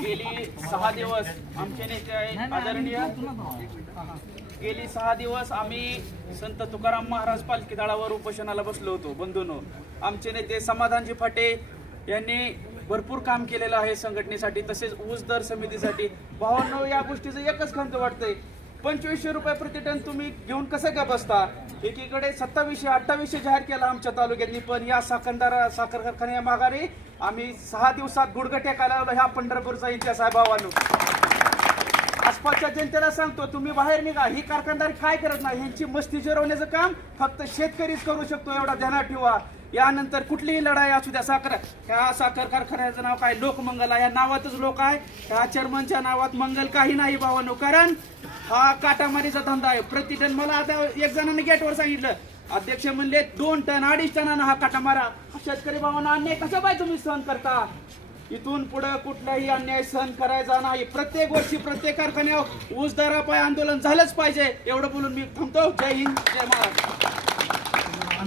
गेली 6 दिवस आमचे नेते आहे आदरणीय गेली 6 दिवस आम्ही संत तुकाराम महाराज पालखी तळावर उपोषणाला बसलो होतो. बंधूंनो, आमचे नेते समाधानजी फाटे यांनी भरपूर काम केलेलं आहे संघटनेसाठी, तसेच ऊस दर समितीसाठी. भावांनो, या गोष्टीचं एकच खंत वाटतंय, 2500 रुपये प्रति टन तुम्ही घेऊन कसं काय बसता? एकीकडे 2728 जाहीर केला आमच्या तालुक्यातनी, पण या साखर कारखान्या माघारी आम्ही 6 दिवसात गुडघा टेकायला लावला. ह्या पंढरपूरचा इतिहास आहे भावांनो. आसपासच्या जनतेला सांगतो, तुम्ही बाहेर निघा. ही कारखानदारी काय करत नाही, ह्यांची मस्ती जिरवण्याचं काम फक्त शेतकरीच करू शकतो, एवढा ध्यानात ठेवा. यानंतर कुठलीही लढाई असू द्या, ह्या साखर कारखान्याचं नाव काय, लोकमंगल आहे. या नावातच लोक आहे, ह्या चेअरमनच्या नावात मंगल काही नाही भावांनो, कारण हा काटामारीचा धंदा आहे. प्रतिटन मला आता एक जणांनी गेटवर सांगितलं, अध्यक्ष म्हणले 2 टन 2.5 टनानं हा काटा मारा. शेतकरी भावांना अन्याय कसा पाहिजे तुम्ही सहन करता? इथून पुढे कुठलाही अन्याय सहन करायचा नाही. प्रत्येक वर्षी प्रत्येक कारखान्यावर ऊस दरापायी आंदोलन झालंच पाहिजे. एवढं बोलून मी थांबतो. जय हिंद, जय महाराष्ट्र.